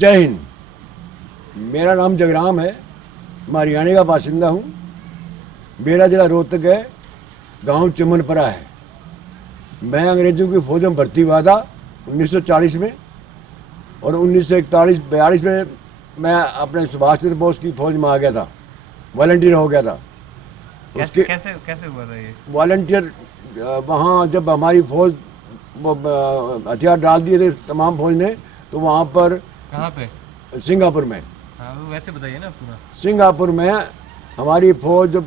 जय हिंद। मेरा नाम जगराम है, मैं हरियाणा का बासिंदा हूँ। मेरा जिला रोहतक है, गांव चमनपरा है। मैं अंग्रेज़ों की फ़ौज में भर्ती हुआ था 1940 में, और 1941-42 में मैं अपने सुभाष चंद्र बोस की फ़ौज में आ गया था, वॉलंटियर हो गया था। कैसे उसके कैसे कैसे हुआ था ये? वॉलंटियर वहाँ जब हमारी फ़ौज हथियार डाल दिए थे तमाम फ़ौज ने, तो वहाँ पर कहाँ पे? सिंगापुर में हाँ, वो वैसे बताइए ना पूरा। सिंगापुर में हमारी फ़ौज जब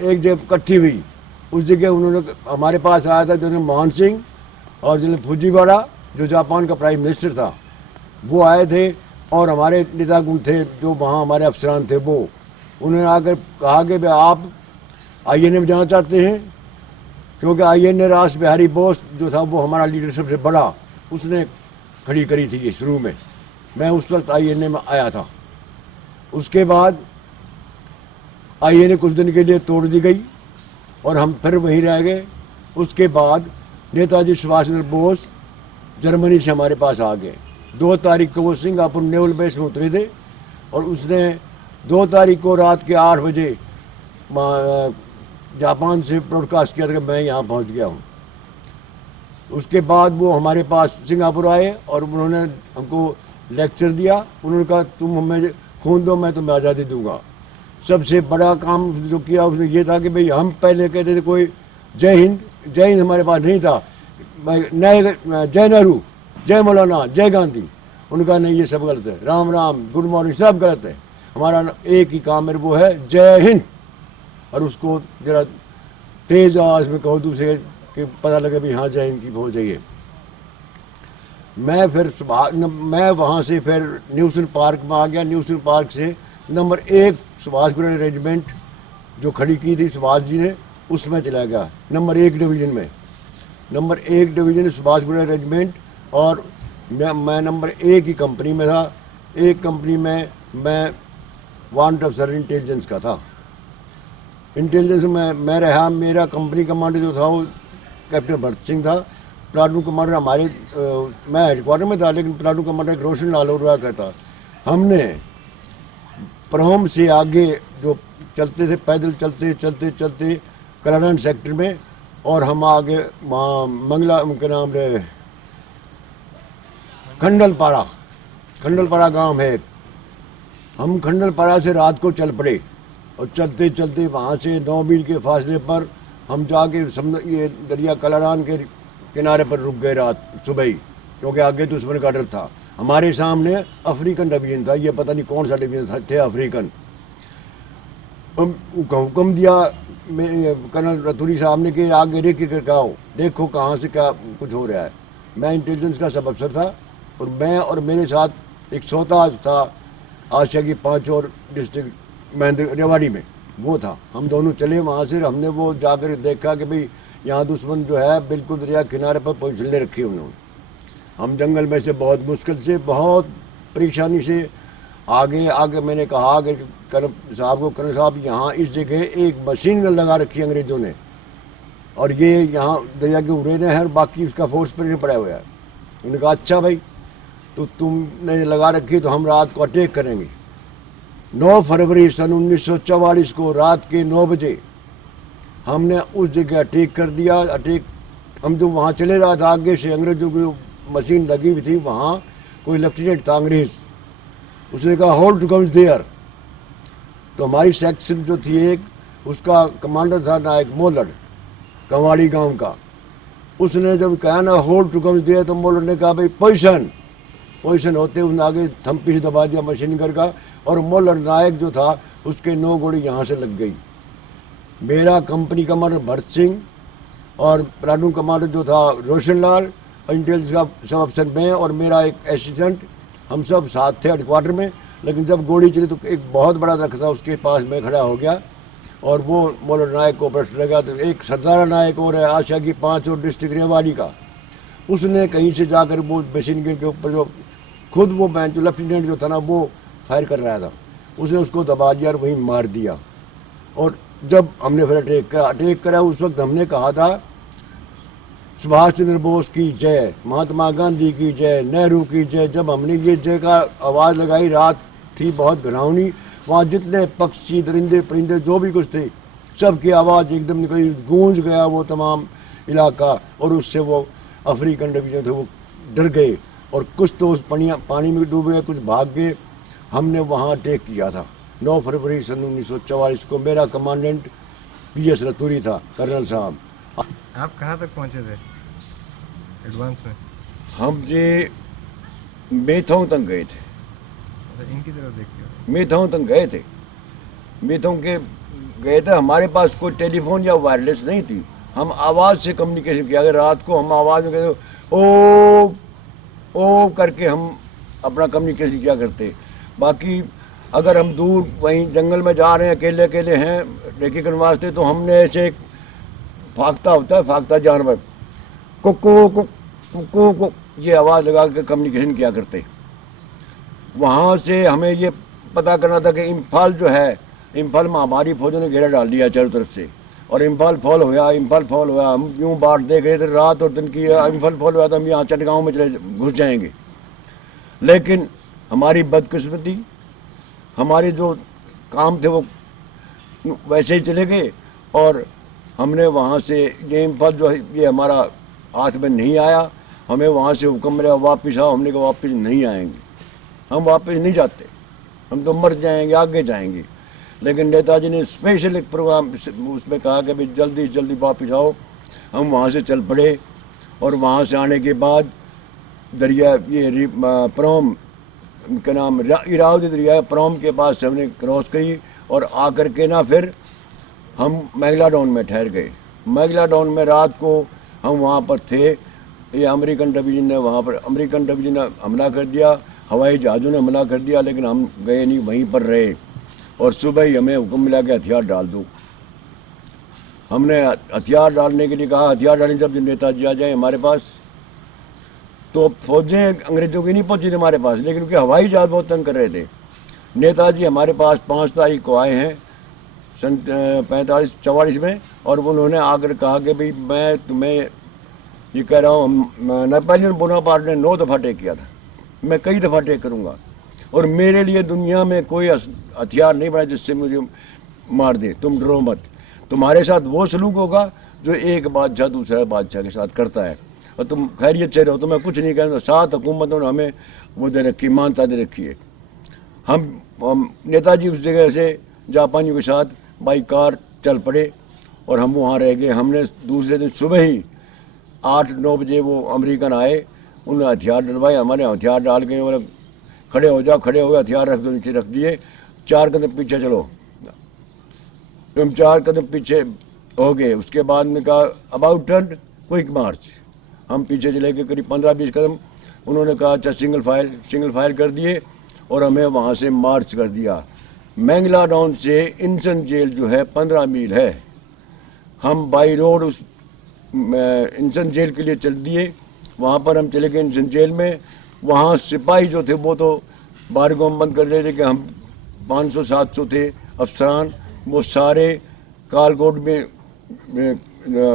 एक जगह इकट्ठी हुई, उस जगह उन्होंने हमारे पास आया था जनरल मनमोहन सिंह और जनरल फुजीवाड़ा, जो जापान का प्राइम मिनिस्टर था, वो आए थे। और हमारे नेतागुण थे जो वहाँ हमारे अफसरान थे, वो उन्होंने आकर कहा कि भाई आप आईएनए में जाना चाहते हैं, क्योंकि आईएनए रास बिहारी बोस जो था वो हमारा लीडर सबसे बड़ा, उसने खड़ी करी थी ये शुरू में। मैं उस वक्त आईएनए में आया था। उसके बाद आईएनए कुछ दिन के लिए तोड़ दी गई और हम फिर वहीं रह गए। उसके बाद नेताजी सुभाष चंद्र बोस जर्मनी से हमारे पास आ गए। 2 तारीख को वो सिंगापुर नेवल बेस में उतरे थे, और उसने 2 तारीख को रात के 8 बजे जापान से ब्रॉडकास्ट किया था कि मैं यहाँ पहुँच गया हूँ। उसके बाद वो हमारे पास सिंगापुर आए और उन्होंने हमको लेक्चर दिया। उन्होंने कहा तुम हमें खून दो, मैं तुम्हें आज़ादी दूंगा। सबसे बड़ा काम जो किया उसने ये था कि भाई हम पहले कहते थे कोई जय हिंद हमारे पास नहीं था, नए जय नेहरू, जय मौलाना, जय गांधी। उनका नहीं, ये सब गलत है, राम राम, गुड मॉर्निंग, सब गलत है। हमारा एक ही काम है, वो है जय हिंद। और उसको जरा तेज आवाज़ में कहो दूसरे कि पता लगे भी हाँ जय हिंद की फौज है ये। मैं वहाँ से फिर न्यूसन पार्क में आ गया। न्यूसन पार्क से नंबर 1 सुभाष गुरेल रेजिमेंट जो खड़ी की थी सुभाष जी ने, उसमें चला गया नंबर 1 डिवीज़न में। नंबर 1 डिवीज़न सुभाष गुरेल रेजिमेंट, और मैं नंबर 1 की कंपनी में था। एक कंपनी में मैं वारंट अफसर इंटेलिजेंस का था। इंटेलिजेंस में मैं रहा। मेरा कंपनी कमांडर जो था वो कैप्टन भरत सिंह था। प्लाटून कमांडर मैं हेडक्वार्टर में था, लेकिन प्लाटून कमांडर रोशन लाल हुआ करता। हमने प्रहोम से आगे जो चलते थे, पैदल चलते चलते चलते कलानन सेक्टर में, और हम आगे वहाँ मंगला के नाम रहे खंडलपाड़ा गांव है। हम खंडलपाड़ा से रात को चल पड़े, और चलते चलते वहाँ से 9 मील के फासले पर हम जाके ये दरिया कलारान के किनारे पर रुक गए रात सुबह ही, क्योंकि आगे दुश्मन का डर था। हमारे सामने अफ्रीकन डिवीजन था, ये पता नहीं कौन सा डिवीजन थे अफ्रीकन। हुक्म दिया कर्नल रतूरी साहब ने कि आगे रेख करके आओ, देखो कहाँ से क्या कुछ हो रहा है। मैं इंटेलिजेंस का सब अफसर था, और मैं और मेरे साथ एक सोताज था आशिया की 5 और डिस्ट्रिक्ट महेंद्र रेवाड़ी में, वो था। हम दोनों चले वहाँ से। हमने वो जाकर देखा कि भाई यहाँ दुश्मन जो है बिल्कुल दरिया किनारे पर पोजीशन ले रखी है उन्होंने। हम जंगल में से बहुत मुश्किल से, बहुत परेशानी से आगे मैंने कहा कि कर्नल साहब यहाँ इस जगह एक मशीन गन लगा रखी है अंग्रेज़ों ने, और ये यहाँ दरिया के उड़े है, और बाकी उसका फोर्स पर नहीं पड़ा हुआ है। उन्होंने कहा अच्छा भाई, तो तुमने लगा रखी तो हम रात को अटैक करेंगे। 9 फरवरी सन 1944 को रात के 9 बजे हमने उस जगह अटैक कर दिया। हम जो वहाँ चले रहा था, आगे से अंग्रेज़ों की मशीन लगी हुई थी, वहाँ कोई लेफ्टिनेंट था अंग्रेज़, उसने कहा होल्ड टू कम्स देयर। तो हमारी सेक्शन जो थी एक, उसका कमांडर था नायक मोलड़, कंवाड़ी गांव का। उसने जब कहा ना होल्ड टू कम्स देयर, तो मोलड़ ने कहा भाई पोजीशन होते उसने आगे थम्पी से दबा दिया मशीन गन का, और मोलड़ नायक जो था उसके 9 गोली यहाँ से लग गई। मेरा कंपनी कमांडर भरत सिंह और प्लाटून कमांडर जो था रोशन लाल, इंटेलिजेंस का सब अफसर में और मेरा एक असिस्टेंट, हम सब साथ थे हेडक्वार्टर में। लेकिन जब गोली चली तो एक बहुत बड़ा दरख्त था, उसके पास मैं खड़ा हो गया, और वो मोलड़ नायक को प्रश्न लगा। तो एक सरदारा नायक और है आशिया की 5 और डिस्ट्रिक्ट रेवाड़ी का, उसने कहीं से जाकर वो मशीन गन के ऊपर जो खुद वो बैंक जो लेफ्टिनेंट जो था ना, वो फायर कर रहा था, उसने उसको दबा दिया और वहीं मार दिया। और जब हमने फिर अटैक करा, उस वक्त हमने कहा था सुभाष चंद्र बोस की जय, महात्मा गांधी की जय, नेहरू की जय। जब हमने ये जय का आवाज़ लगाई, रात थी बहुत घनावनी, वहाँ जितने पक्षी दरिंदे परिंदे जो भी कुछ थे सबकी आवाज़ एकदम निकली, गूंज गया वो तमाम इलाका। और उससे वो अफ्रीकन डिवीजन थे वो डर गए और कुछ तो उस पानी में डूब गए, कुछ भाग गए। हमने वहाँ अटैक किया था 9 फरवरी सन 1944 को। मेरा कमांडेंट PS रतूरी था, कर्नल साहब। आप कहाँ तक पहुँचे थे एडवांस में? हम जी मेथों तक गए थे, अच्छा, इनकी तरफ देखिए। मेथों तक गए थे, मेथों के गए थे। हमारे पास कोई टेलीफोन या वायरलेस नहीं थी, हम आवाज़ से कम्युनिकेशन किया। अगर रात को हम आवाज़ में कहते ओ करके हम अपना कम्युनिकेशन किया करते। बाकी अगर हम दूर वहीं जंगल में जा रहे हैं, अकेले अकेले हैं रेकी करने वास्ते, तो हमने ऐसे एक फाख्ता होता है, फाख्ता जानवर, कुकू कुकू ये आवाज़ लगा के कम्युनिकेशन किया करते। वहाँ से हमें ये पता करना था कि इम्फाल जो है, इम्फाल में हमारी फौजों ने घेरा डाल दिया चारों तरफ से, और इम्फाल फॉल हुआ, इम्फाल फॉल हुआ। हम यूँ बाट देख रहे थे रात और दिन की, इम्फाल फॉल हुआ तो हम यहाँ चटगांव में चले घुस जाएंगे। लेकिन हमारी बदकिस्मती, हमारे जो काम थे वो वैसे ही चले गए, और हमने वहाँ से ये इम्फाल जो है ये हमारा हाथ में नहीं आया। हमें वहाँ से हुक्म मिला वापस आओ, हमने कहा वापस नहीं आएंगे, हम वापस नहीं जाते, हम तो मर जाएंगे, आगे जाएंगे। लेकिन नेताजी ने स्पेशल एक प्रोग्राम उसमें कहा कि भाई जल्दी से जल्दी वापस आओ। हम वहाँ से चल पड़े, और वहाँ से आने के बाद दरिया ये प्रोम का नाम इरावदी दरिया, प्रोम के पास से हमने क्रॉस करी, और आकर के ना फिर हम मैगलाडोन में ठहर गए। मैगलाडोन में रात को हम वहाँ पर थे। ये अमेरिकन डिवीज़न ने वहाँ पर, अमेरिकन डिवीज़न ने हमला कर दिया, हवाई जहाज़ों ने हमला कर दिया, लेकिन हम गए नहीं, वहीं पर रहे। और सुबह ही हमें हुक्म मिला कि हथियार डाल दो। हमने हथियार डालने के लिए कहा, हथियार डालने जब नेताजी आ जाए हमारे पास, तो फौजें अंग्रेज़ों की नहीं पहुंची थी हमारे पास, लेकिन उनके हवाई जहाज़ बहुत तंग कर रहे थे। नेताजी हमारे पास 5 तारीख को आए हैं सन 45-44 में, और उन्होंने आकर कहा कि भाई मैं तुम्हें ये कह रहा हूँ, नेपोलियन बोनापार्ट ने 9 दफ़ा अटैक किया था, मैं कई दफ़ा अटैक करूँगा, और मेरे लिए दुनिया में कोई हथियार नहीं बना जिससे मुझे मार दे। तुम डरो मत, तुम्हारे साथ वो सलूक होगा जो एक बादशाह दूसरे बादशाह के साथ करता है, और तुम खैरियत से रहो। तो मैं कुछ नहीं कहूँगा। 7 हुकूमतों ने हमें वो दे रखी, मानता दे रखी है। हम नेताजी उस जगह से जापानियों के साथ बाई कार चल पड़े, और हम वहाँ रह गए। हमने दूसरे दिन सुबह ही 8-9 बजे वो अमेरिकन आए, उन्होंने हथियार डलवाए, हमारे हथियार डाल के मतलब खड़े हो जाओ, खड़े हो गए, हथियार रख दो, नीचे रख दिए, 4 कदम पीछे चलो। हम 4 कदम पीछे हो गए। उसके बाद में कहा अबाउट टर्न क्विक मार्च। हम पीछे चले गए करीब 15-20 कदम। उन्होंने कहा अच्छा सिंगल फाइल कर दिए, और हमें वहाँ से मार्च कर दिया। मैंगलाडोन से इंसन जेल जो है 15 मील है। हम बाई रोड उस इंसन जेल के लिए चल दिए। वहाँ पर हम चले गए इंसन जेल में। वहाँ सिपाही जो थे वो तो बार को हम बंद कर रहे थे कि हम 500-700 थे अफसरान, वो सारे कालकोट में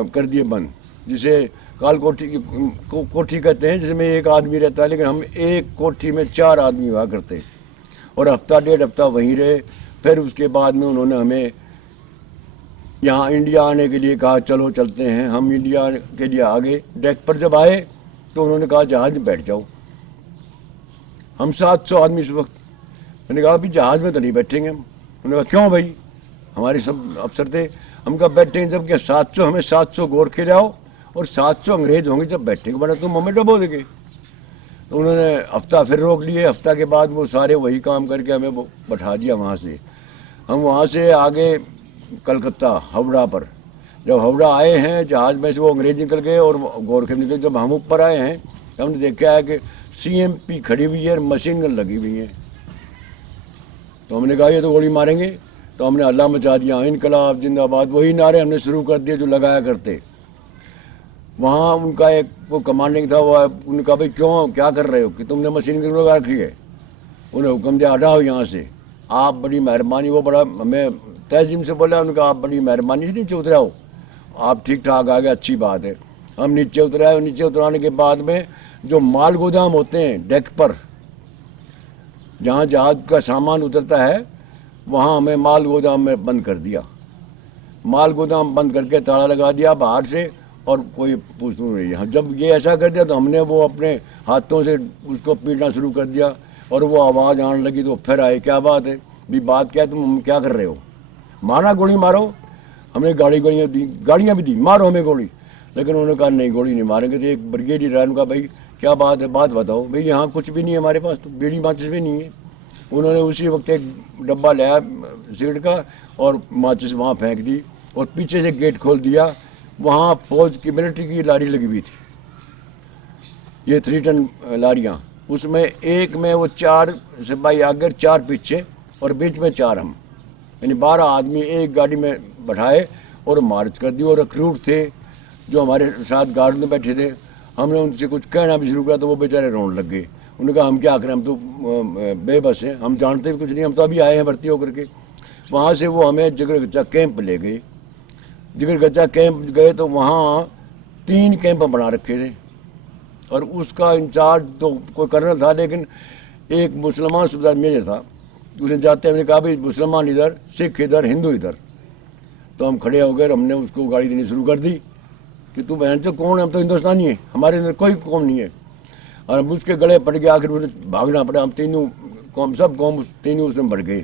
कर दिए बंद, जिसे काल कोठी कहते हैं, जिसमें एक आदमी रहता है, लेकिन हम एक कोठी में 4 आदमी हुआ करते, और हफ्ता 1.5 हफ्ता वहीं रहे। फिर उसके बाद में उन्होंने हमें यहाँ इंडिया आने के लिए कहा चलो चलते हैं। हम इंडिया के लिए आ गए। डेक पर जब आए तो उन्होंने कहा जहाज़ में बैठ जाओ। हम 700 आदमी इस वक्त। मैंने कहा अभी जहाज़ में तो नहीं बैठेंगे हम। उन्होंने कहा क्यों भाई, हमारे सब अफसर थे। हम कहा बैठेंगे जब क्या 700, हमें 700 गोरखे ले आओ, और 700 अंग्रेज होंगे जब बैठेंगे, बना तुम हमें डबो देंगे। तो उन्होंने हफ्ता फिर रोक लिए। हफ्ता के बाद वो सारे वही काम करके हमें वो बैठा दिया वहाँ से। हम वहाँ से आगे कलकत्ता हावड़ा पर। जब हावड़ा आए हैं जहाज़ में से वो अंग्रेज निकल गए और गोरखे निकल। जब हम ऊपर आए हैं हमने देखा है कि CMP खड़ी हुई है और मशीन गन लगी हुई है। तो हमने कहा ये तो गोली मारेंगे। तो हमने हल्ला मचा दिया, इनकलाब जिंदाबाद, वही नारे हमने शुरू कर दिए जो लगाया करते। वहाँ उनका एक वो कमांडिंग था, वो उन्होंने कहा भाई क्यों, क्या कर रहे हो कि तुमने मशीन गन लगा रखी है। उन्हें हुक्म दिया हटाओ यहाँ से, आप बड़ी मेहरबानी। वो बड़ा हमें तहजीम से बोला, उन्होंने कहा आप बड़ी मेहरबानी से नीचे उतराओ, आप ठीक ठाक आ गए, अच्छी बात है। हम नीचे उतराए और नीचे उतराने के बाद में जो माल गोदाम होते हैं डेक पर, जहाँ जहाज का सामान उतरता है, वहाँ हमें माल गोदाम में बंद कर दिया। माल गोदाम बंद करके ताला लगा दिया बाहर से, और कोई पूछता नहीं है। जब ये ऐसा कर दिया तो हमने वो अपने हाथों से उसको पीटना शुरू कर दिया, और वो आवाज़ आने लगी तो फिर आए, क्या बात है भी, बात क्या है, तुम क्या कर रहे हो, मारना, गोली मारो। हमने गाड़ियाँ दी, गाड़ियाँ भी दी, मारो हमें गोली, लेकिन उन्होंने कहा नहीं गोली नहीं मारेंगे। तो एक ब्रिगेडियर आया, उनका भाई क्या बात है, बात बताओ। भाई यहाँ कुछ भी नहीं है हमारे पास, तो बीड़ी माचिस भी नहीं है। उन्होंने उसी वक्त एक डब्बा लाया सिगरेट का और माचिस वहाँ फेंक दी, और पीछे से गेट खोल दिया। वहाँ फौज की, मिलिट्री की लारी लगी हुई थी, ये 3 टन लारियाँ, उसमें एक में वो 4 सिपाही आगे, 4 पीछे, और बीच में 4 हम, यानी 12 आदमी एक गाड़ी में बैठाए और मार्च कर दी। और रिक्रूट थे जो हमारे साथ गार्ड में बैठे थे, हमने उनसे कुछ कहना भी शुरू किया तो वो बेचारे रोने लग गए। उन्होंने कहा हम क्या करें, हम तो बेबस हैं, हम जानते भी कुछ नहीं, हम तो अभी आए हैं भर्ती होकर के। वहाँ से वो हमें जिगरगच्चा कैंप ले गए। जिगरगच्चा कैंप गए तो वहाँ 3 कैंप बना रखे थे, और उसका इंचार्ज तो कोई कर्नल था, लेकिन एक मुसलमान सूबेदार मेजर था। उसने जाते हमने कहा भाई मुसलमान इधर, सिख इधर, हिंदू इधर। तो हम खड़े हो गए, हमने उसको गाड़ी देनी शुरू कर दी कि तू बहन से कौन है, हम तो हिंदुस्तानी है, हमारे अंदर कोई कौम नहीं है। और हम उसके गले पड़ गए, आखिर मुझे भागना पड़ा। हम तीनों कौम, सब कौम तीनों उसमें बढ़ गए।